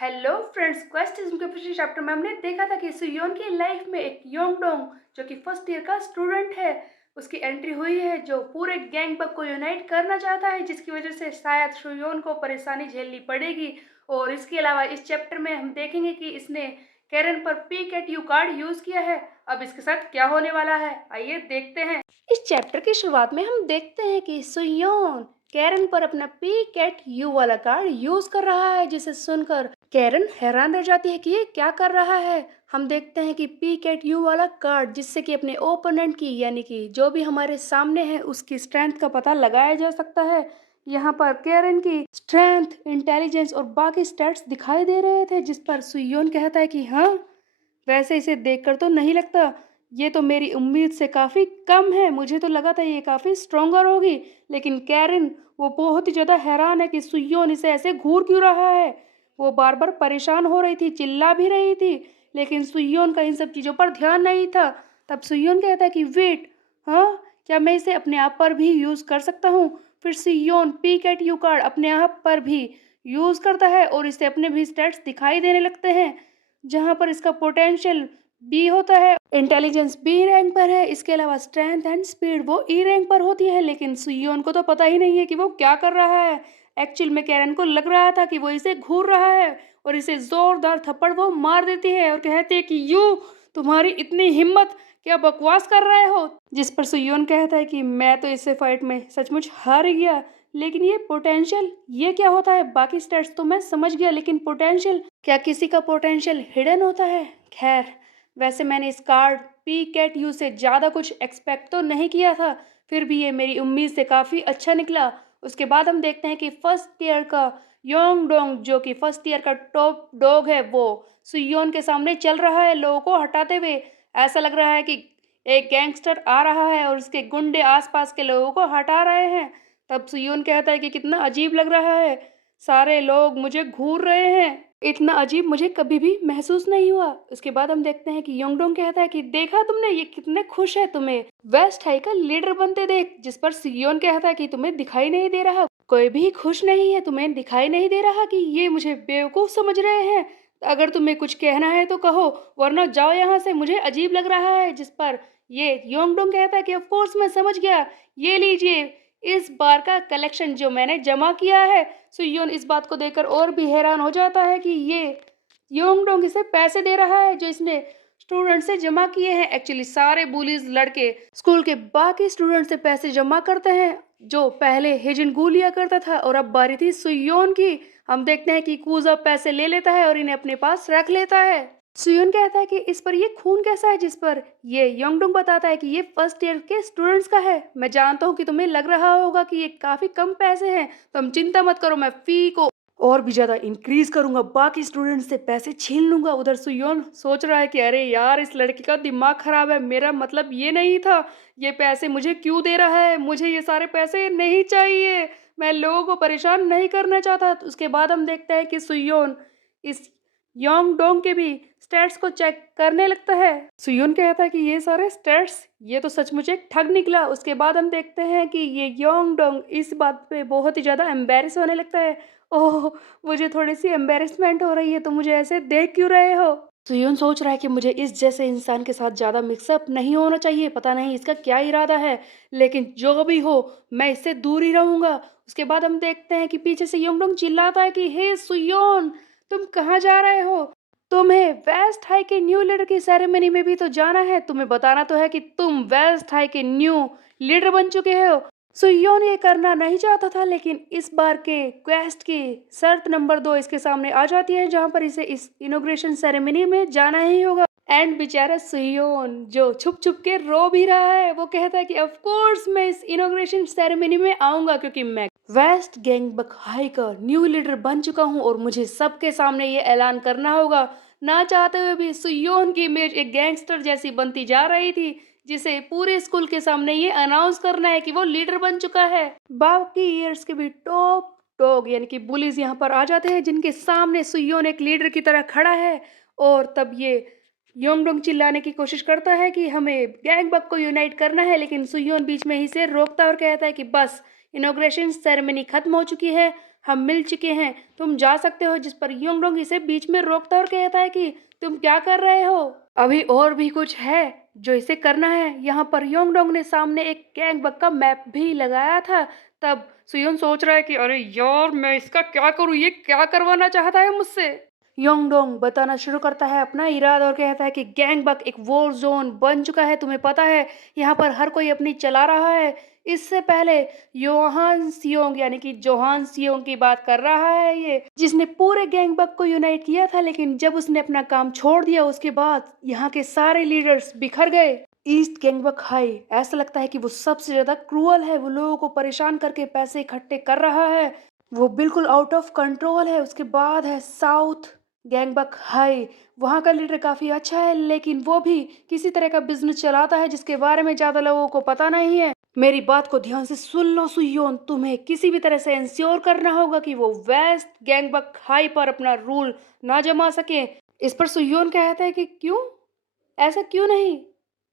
Hello friends, क्वेस्टिज्म के पिछले chapter में हमने देखा था कि सुयोन की लाइफ में एक योंगडोंग जो कि फर्स्ट ईयर का स्टूडेंट है, उसकी एंट्री हुई है जो पूरे गैंगबक को यूनाइट करना चाहता है, जिसकी वजह से शायद सुयोन को परेशानी झेलनी पड़ेगी। और इसके अलावा इस चैप्टर में हम देखेंगे कि इसने कैरन पर peek at you card use किया है। अब इसके साथ क्या होने वाला है, आइए देखते हैं। इस चैप्टर की शुरुआत में हम देखते हैं कि सुयोन कैरन पर अपना पीक एट यू वाला कार्ड यूज कर रहा है, जिसे सुनकर कैरन हैरान रह जाती है कि ये क्या कर रहा है। हम देखते हैं कि पीक एट यू वाला कार्ड जिससे कि अपने ओपोनेंट की यानी कि जो भी हमारे सामने है उसकी स्ट्रेंथ का पता लगाया जा सकता है। यहाँ पर कैरन की स्ट्रेंथ, इंटेलिजेंस और बाकी स्टैट्स दिखाई दे रहे थे, जिस पर सुयोन कहता है कि हाँ, वैसे इसे देखकर तो नहीं लगता, ये तो मेरी उम्मीद से काफ़ी कम है, मुझे तो लगा था ये काफ़ी स्ट्रोंगर होगी। लेकिन कैरन वो बहुत ही ज़्यादा हैरान है कि सुयोन इसे ऐसे घूर क्यों रहा है। वो बार बार परेशान हो रही थी, चिल्ला भी रही थी, लेकिन सुयोन का इन सब चीज़ों पर ध्यान नहीं था। तब सुयोन कहता है कि वेट, हाँ, क्या मैं इसे अपने आप पर भी यूज़ कर सकता हूँ। फिर सुयोन पीक एट यू कार्ड अपने आप पर भी यूज़ करता है और इसे अपने भी स्टेट्स दिखाई देने लगते हैं, जहाँ पर इसका पोटेंशियल बी होता है, इंटेलिजेंस बी रैंक पर है, इसके अलावा स्ट्रेंथ एंड स्पीड वो ई रैंक पर होती है। लेकिन सुयोन को तो पता ही नहीं है कि वो क्या कर रहा है। एक्चुअल में कैरन को लग रहा था कि वो इसे घूर रहा है और इसे जोरदार थप्पड़ वो मार देती है और कहती है कि यू, तुम्हारी इतनी हिम्मत, क्या बकवास कर रहे हो। जिस पर सुयोन कहता है कि मैं तो इससे फाइट में सचमुच हार गया, लेकिन ये पोटेंशियल ये क्या होता है। बाकी स्टेट्स तो मैं समझ गया, लेकिन पोटेंशियल, क्या किसी का पोटेंशियल हिडन होता है। खैर, वैसे मैंने इस कार्ड पी कैट यू से ज़्यादा कुछ एक्सपेक्ट तो नहीं किया था, फिर भी ये मेरी उम्मीद से काफ़ी अच्छा निकला। उसके बाद हम देखते हैं कि फर्स्ट ईयर का योंग डोंग जो कि फर्स्ट ईयर का टॉप डॉग है, वो सुयोन के सामने चल रहा है लोगों को हटाते हुए। ऐसा लग रहा है कि एक गैंगस्टर आ रहा है और उसके गुंडे आसपास के लोगों को हटा रहे हैं। तब सुयोन कहता है कि कितना अजीब लग रहा है, सारे लोग मुझे घूर रहे हैं, इतना अजीब मुझे कभी भी महसूस नहीं हुआ। उसके बाद हम देखते हैं कि योंगडोंग कहता है कि देखा तुमने, ये कितने खुश है तुम्हें वेस्ट हाई का लीडर बनते देख। जिस पर सियोन कहता है कि तुम्हें दिखाई नहीं दे रहा, कोई भी खुश नहीं है, तुम्हें दिखाई नहीं दे रहा कि ये मुझे बेवकूफ समझ रहे हैं। अगर तुम्हें कुछ कहना है तो कहो, वरना जाओ यहाँ से, मुझे अजीब लग रहा है। जिस पर ये योंगडोंग कहता है कि ऑफ कोर्स मैं समझ गया, ये लीजिए इस बार का कलेक्शन जो मैंने जमा किया है। सुयोन इस बात को देखकर और भी हैरान हो जाता है कि ये योंगडोंग इसे पैसे दे रहा है जो इसने स्टूडेंट से जमा किए हैं। एक्चुअली सारे बुलीज लड़के स्कूल के बाकी स्टूडेंट से पैसे जमा करते हैं, जो पहले हेजिन गू लिया करता था, और अब बारी थी सुयोन की। हम देखते हैं कि कूज अब पैसे ले लेता है और इन्हें अपने पास रख लेता है। सुयोन कहता है कि इस पर ये खून कैसा है, जिस पर ये योंगडोंग बताता है कि ये फर्स्ट ईयर के स्टूडेंट्स का है। मैं जानता हूँ कि तुम्हें लग रहा होगा कि ये काफ़ी कम पैसे हैं, तुम चिंता मत करो, मैं फ़ी को और भी ज़्यादा इंक्रीज करूंगा, बाकी स्टूडेंट्स से पैसे छीन लूंगा। उधर सुयोन सोच रहा है कि अरे यार, इस लड़की का दिमाग खराब है, मेरा मतलब ये नहीं था, ये पैसे मुझे क्यों दे रहा है, मुझे ये सारे पैसे नहीं चाहिए, मैं लोगों को परेशान नहीं करना चाहता। तो उसके बाद हम देखते हैं कि सुयोन इस योंग डोंग के भी स्टेट्स को चेक करने लगता है। सुयोन कहता है कि ये सारे स्टेट्स, ये तो सचमुच एक ठग निकला। उसके बाद हम देखते हैं कि ये योंग डोंग इस बात पे बहुत ही ज़्यादा एम्बेरस होने लगता है। ओह, मुझे थोड़ी सी एम्बेरसमेंट हो रही है, तो मुझे ऐसे देख क्यों रहे हो। सुयोन सोच रहा है कि मुझे इस जैसे इंसान के साथ ज़्यादा मिक्सअप नहीं होना चाहिए, पता नहीं इसका क्या इरादा है, लेकिन जो भी हो मैं इससे दूर ही रहूंगा। उसके बाद हम देखते हैं कि पीछे से योंगडोंग चिल्लाता है कि हे सुयोन, तुम कहाँ जा रहे हो, तुम्हें वेस्ट हाई के न्यू लीडर की सेरेमनी में भी तो जाना है, तुम्हें बताना तो है कि तुम वेस्ट हाई के न्यू लीडर बन चुके हो। सुयोन ये करना नहीं चाहता था, लेकिन इस बार के क्वेस्ट की शर्त नंबर 2 इसके सामने आ जाती है, जहां पर इसे इस इनॉग्रेशन सेरेमनी में जाना ही होगा। एंड बेचारा सुयोन जो छुप छुप के रो भी रहा है, वो कहता है कि ऑफ कोर्स मैं इस इनॉग्रेशन सेरेमनी में आऊंगा, क्योंकि मैं वेस्ट गैंगबक हाई का न्यू लीडर बन चुका हूँ और मुझे सबके सामने ये ऐलान करना होगा। ना चाहते हुए भी सुयोन की इमेज एक गैंगस्टर जैसी बनती जा रही थी, जिसे पूरे स्कूल के सामने ये अनाउंस करना है कि वो लीडर बन चुका है। बाकी ईयर्स के भी टॉप डॉग यानी कि बुलीज यहाँ पर आ जाते हैं, जिनके सामने सुयोन एक लीडर की तरह खड़ा है। और तब ये योंगडोंग चिल्लाने की कोशिश करता है कि हमें गैंगबक को यूनाइट करना है, लेकिन सुयोन बीच में ही से रोकता है और कहता है कि बस इनॉग्रेशन सेरेमनी खत्म हो चुकी है, हम मिल चुके हैं, तुम जा सकते हो। जिस पर योंगडोंग इसे बीच में रोकता है और कहता है कि तुम क्या कर रहे हो, अभी और भी कुछ है जो इसे करना है। यहाँ पर योंगडोंग ने सामने एक गैंगबक का मैप भी लगाया था। तब सुयोन सोच रहा है कि अरे यार, मैं इसका क्या करूँ, ये क्या करवाना चाहता है मुझसे। योंगडोंग बताना शुरू करता है अपना इरादा और कहता है कि गैंगबक एक वॉर जोन बन चुका है, तुम्हें पता है, यहाँ पर हर कोई अपनी चला रहा है। इससे पहले योहान सियोंग यानी कि जोहान सियोंग की बात कर रहा है ये, जिसने पूरे गैंगबक को यूनाइट किया था, लेकिन जब उसने अपना काम छोड़ दिया उसके बाद यहाँ के सारे लीडर्स बिखर गए। ईस्ट गैंगबक हाई, ऐसा लगता है कि वो सबसे ज्यादा क्रूअल है, वो लोगों को परेशान करके पैसे इकट्ठे कर रहा है, वो बिल्कुल आउट ऑफ कंट्रोल है। उसके बाद है साउथ गैंगबक हाई, वहाँ का लीडर काफ़ी अच्छा है, लेकिन वो भी किसी तरह का बिजनेस चलाता है जिसके बारे में ज़्यादा लोगों को पता नहीं है। मेरी बात को ध्यान से सुन लो सुयोन, तुम्हें किसी भी तरह से इंश्योर करना होगा कि वो वेस्ट गैंगबक हाई पर अपना रूल ना जमा सके। इस पर सुयोन कहता है कि क्यों, ऐसा क्यों नहीं,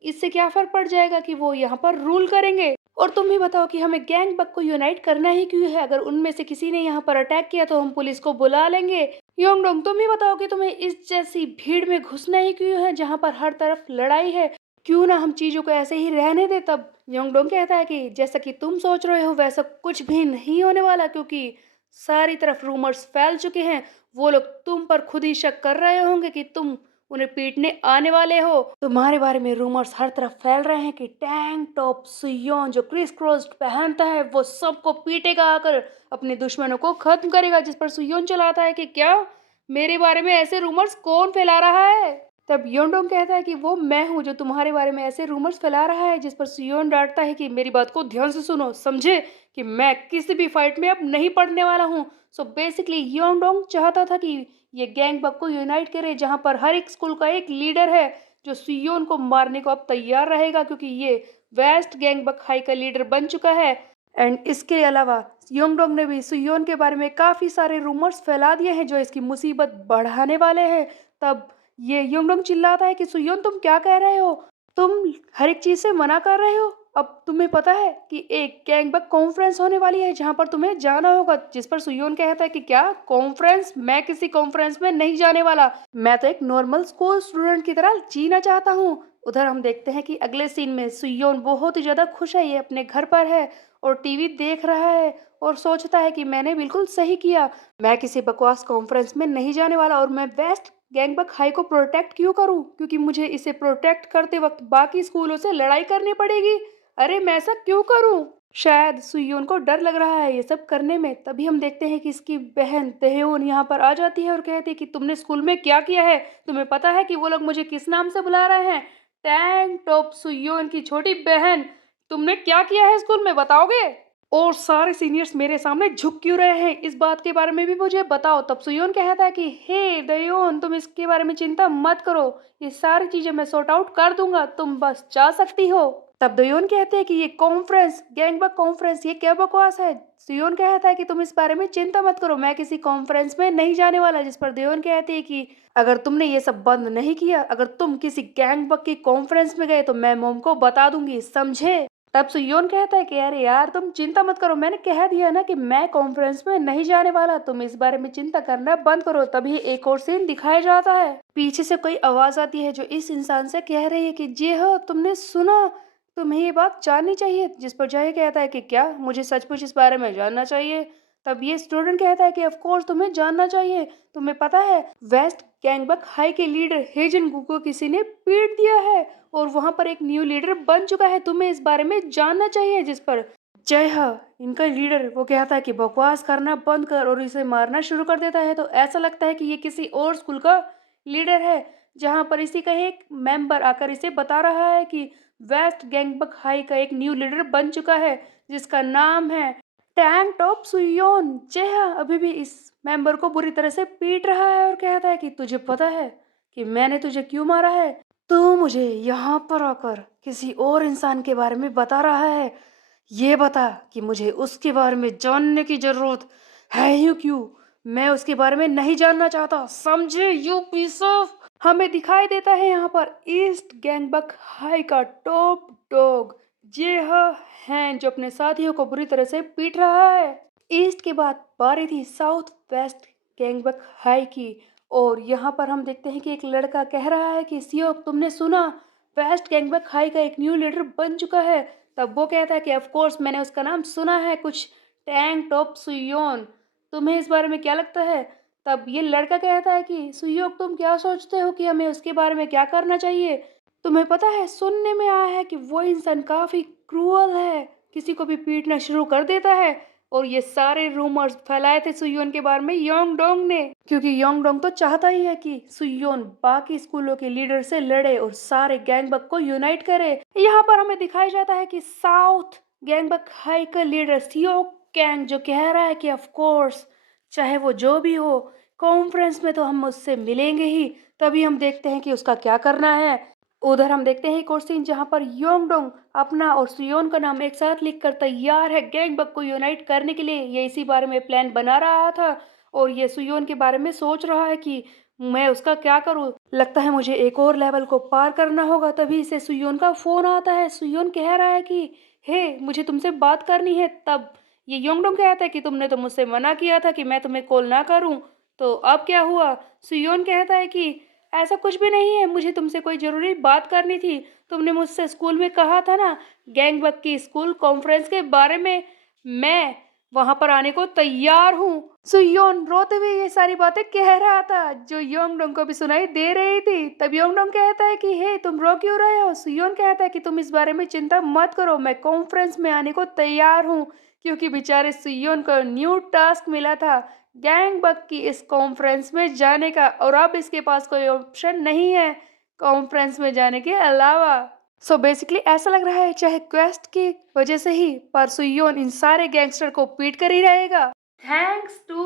इससे क्या फर्क पड़ जाएगा कि वो यहाँ पर रूल करेंगे। और तुम ही बताओ कि हमें गैंगबक को यूनाइट करना ही क्यों है, अगर उनमें से किसी ने यहाँ पर अटैक किया तो हम पुलिस को बुला लेंगे। योंगडोंग, तुम ही बताओ कि तुम्हें इस जैसी भीड़ में घुसना ही क्यों है जहाँ पर हर तरफ लड़ाई है, क्यों ना हम चीजों को ऐसे ही रहने दे। तब योंगडोंग कहता है कि जैसा कि तुम सोच रहे हो वैसा कुछ भी नहीं होने वाला, क्योंकि सारी तरफ रूमर्स फैल चुके हैं। वो लोग तुम पर खुद ही शक कर रहे होंगे कि तुम उन्हें पीटने आने वाले हो। तुम्हारे बारे में रूमर्स हर तरफ फैल रहे हैं कि टैंक टॉप सुयोन जो क्रिस क्रॉस पहनता है वो सबको पीटेगा आकर, अपने दुश्मनों को खत्म करेगा। जिस पर सुयोन चलाता है कि क्या, मेरे बारे में ऐसे रूमर्स कौन फैला रहा है। तब योंडोंग कहता है कि वो मैं हूँ जो तुम्हारे बारे में ऐसे रूमर्स फैला रहा है। जिस पर सुयोन डांटता है कि मेरी बात को ध्यान से सुनो, समझे कि मैं किसी भी फाइट में अब नहीं पड़ने वाला हूँ। सो बेसिकली योंडोंग चाहता था कि ये गैंगबक को यूनाइट करे, जहां पर हर एक स्कूल का एक लीडर है जो सुयोन को मारने को अब तैयार रहेगा, क्योंकि ये वेस्ट गैंगबक हाई का लीडर बन चुका है। एंड इसके अलावा योंगडोंग ने भी सुयोन के बारे में काफी सारे रूमर्स फैला दिए हैं जो इसकी मुसीबत बढ़ाने वाले हैं। तब ये योंगडोंग चिल्लाता है कि सुयोन, तुम क्या कह रहे हो, तुम हर एक चीज से मना कर रहे हो। अब तुम्हें पता है कि एक गैंगबक कॉन्फ्रेंस होने वाली है जहां पर तुम्हें जाना होगा। जिस पर सुयोन कहता है कि क्या कॉन्फ्रेंस, मैं किसी कॉन्फ्रेंस में नहीं जाने वाला, मैं तो एक नॉर्मल स्कूल स्टूडेंट की तरह जीना चाहता हूँ। उधर हम देखते हैं कि अगले सीन में सुयोन बहुत ही ज्यादा खुश है, ये अपने घर पर है और टीवी देख रहा है और सोचता है कि मैंने बिल्कुल सही किया, मैं किसी बकवास कॉन्फ्रेंस में नहीं जाने वाला और मैं वेस्ट गैंगबक हाई को प्रोटेक्ट क्यों करूं, क्योंकि मुझे इसे प्रोटेक्ट करते वक्त बाकी स्कूलों से लड़ाई करनी पड़ेगी। अरे मैं ऐसा क्यों करूं। शायद सुयोन को डर लग रहा है ये सब करने में। तभी हम देखते हैं कि इसकी बहन तहेउन यहाँ पर आ जाती है और कहती है कि तुमने स्कूल में क्या किया है, तुम्हें पता है कि वो लोग मुझे किस नाम से बुला रहे हैं। टैंग टॉप सुयोन की छोटी बहन, तुमने क्या किया है स्कूल में, बताओगे। और सारे सीनियर्स मेरे सामने झुक क्यों रहे हैं, इस बात के बारे में भी मुझे बताओ। तब सुयोन कहता है कि हे दयोन, तुम इसके बारे में चिंता मत करो, ये सारी चीजें मैं सॉर्ट आउट कर दूंगा, तुम बस जा सकती हो। तब दयोन कहते हैं कि ये कॉन्फ्रेंस, गैंगबक कॉन्फ्रेंस, ये क्या बकवास है। सुयोन कहता है कि तुम इस बारे में चिंता मत करो, मैं किसी कॉन्फ्रेंस में नहीं जाने वाला। जिस पर दयोन कहती है कि अगर तुमने ये सब बंद नहीं किया, अगर तुम किसी गैंगबक की कॉन्फ्रेंस में गए तो मैं मॉम को बता दूंगी, समझे। तब सुयोन कहता है कि अरे यार तुम चिंता मत करो, मैंने कह दिया ना कि मैं कॉन्फ्रेंस में नहीं जाने वाला, तुम इस बारे में चिंता करना बंद करो। तभी एक और सीन दिखाया जाता है, पीछे से कोई आवाज आती है जो इस इंसान से कह रही है कि जी हाँ, तुमने सुना, तुम्हें ये बात जाननी चाहिए। जिस पर जय कहता है कि क्या, मुझे सचमुच इस बारे में जानना चाहिए। तब ये स्टूडेंट कहता है कि ऑफ कोर्स तुम्हें जानना चाहिए, तुम्हें पता है वेस्ट गैंगबक हाई के लीडर हेजन गु को किसी ने पीट दिया है और वहां पर एक न्यू लीडर बन चुका है, तुम्हें इस बारे में जानना चाहिए। जिस पर जय हा, इनका लीडर, वो कहता है कि बकवास करना बंद कर और इसे मारना शुरू कर देता है। तो ऐसा लगता है कि ये किसी और स्कूल का लीडर है, जहां पर इसी का एक मेंबर आकर इसे बता रहा है कि वेस्ट गैंगबक हाई का एक न्यू लीडर बन चुका है जिसका नाम है टैंग टॉप सुयोन। जय हा अभी भी इस मेंबर को बुरी तरह से पीट रहा है और कहता है कि तुझे पता है कि मैंने तुझे क्यों मारा है, तू मुझे यहाँ पर आकर किसी और इंसान के बारे में बता रहा है, ये बता कि मुझे उसके बारे में जानने की जरूरत है ही क्यों, मैं उसके बारे में नहीं जानना चाहता, समझे यू पीस ऑफ। हमें दिखाई देता है यहाँ पर ईस्ट गैंगबक हाई का टॉप डॉग जे हैं जो अपने साथियों को बुरी तरह से पीट रहा है। ईस्ट के बाद बारी थी साउथ वेस्ट गैंगबक हाई की। और यहाँ पर हम देखते हैं कि एक लड़का कह रहा है कि सियोक, तुमने सुना, वेस्ट गैंगबक हाई का एक न्यू लीडर बन चुका है। तब वो कहता है कि ऑफ कोर्स मैंने उसका नाम सुना है, कुछ टैंग टॉप सुयोन। तुम्हें इस बारे में क्या लगता है? तब ये लड़का कहता है कि सुयोक, तुम क्या सोचते हो कि हमें उसके बारे में क्या करना चाहिए? तुम्हें पता है, सुनने में आया है कि वो इंसान काफी क्रूअल है, किसी को भी पीटना शुरू कर देता है। और ये सारे रूमर्स फैलाए थे सुयोन के बारे में योंगडोंग ने, क्योंकि योंगडोंग तो चाहता ही है कि सुयोन बाकी स्कूलों के लीडर से लड़े और सारे गैंगबक को यूनाइट करे। यहाँ पर हमें दिखाया जाता है कि साउथ गैंगबक हाई का लीडर सियोक कैंग जो कह रहा है कि ऑफ कोर्स चाहे वो जो भी हो, कॉन्फ्रेंस में तो हम उससे मिलेंगे ही। तभी हम देखते हैं कि उसका क्या करना है। उधर हम देखते हैं एक और सीन जहाँ पर योंगडोंग अपना और सुयोन का नाम एक साथ लिखकर तैयार है गैंगबक को यूनाइट करने के लिए। ये इसी बारे में प्लान बना रहा था और ये सुयोन के बारे में सोच रहा है कि मैं उसका क्या करूं। लगता है मुझे एक और लेवल को पार करना होगा। तभी इसे सुयोन का फोन आता है। सुयोन कह रहा है कि हे, मुझे तुमसे बात करनी है। तब ये योंगडोंग कहता है कि तुमने तो मुझसे मना किया था कि मैं तुम्हें कॉल ना करूं, तो अब क्या हुआ? सुयोन कहता है कि ऐसा कुछ भी नहीं है, मुझे तुमसे कोई ज़रूरी बात करनी थी। तुमने मुझसे स्कूल में कहा था ना, गैंगबक की स्कूल कॉन्फ्रेंस के बारे में, मैं वहां पर आने को तैयार हूँ। सुयोन रोते हुए ये सारी बातें कह रहा था जो योंगडोंग को भी सुनाई दे रही थी। तब योंगडोंग कहता है कि हे, तुम रो क्यों रहे हो? सुयोन कहता है कि तुम इस बारे में चिंता मत करो, मैं कॉन्फ्रेंस में आने को तैयार हूँ। क्योंकि बेचारे सुयोन को न्यू टास्क मिला था गैंगबक की इस कॉन्फ्रेंस में जाने का, और अब इसके पास कोई ऑप्शन नहीं है कॉन्फ्रेंस में जाने के अलावा। सो बेसिकली ऐसा लग रहा है चाहे क्वेस्ट की वजह से ही, पर सुयोन इन सारे गैंगस्टर को पीट कर ही रहेगा। थैंक्स टू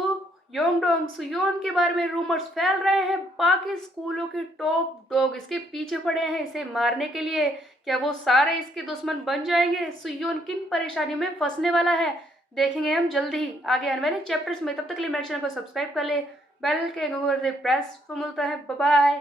योंगडोंग, सुयोन के बारे में रूमर्स फैल रहे हैं। बाकी स्कूलों के टॉप डॉग इसके पीछे पड़े हैं इसे मारने के लिए। क्या वो सारे इसके दुश्मन बन जाएंगे? सुयोन किन परेशानियों में फंसने वाला है, देखेंगे हम जल्दी ही आगे आने वाले चैप्टर्स में। तब तक के लिए मेरे चैनल को सब्सक्राइब कर ले, बेल के प्रेस मिलता है। Bye bye.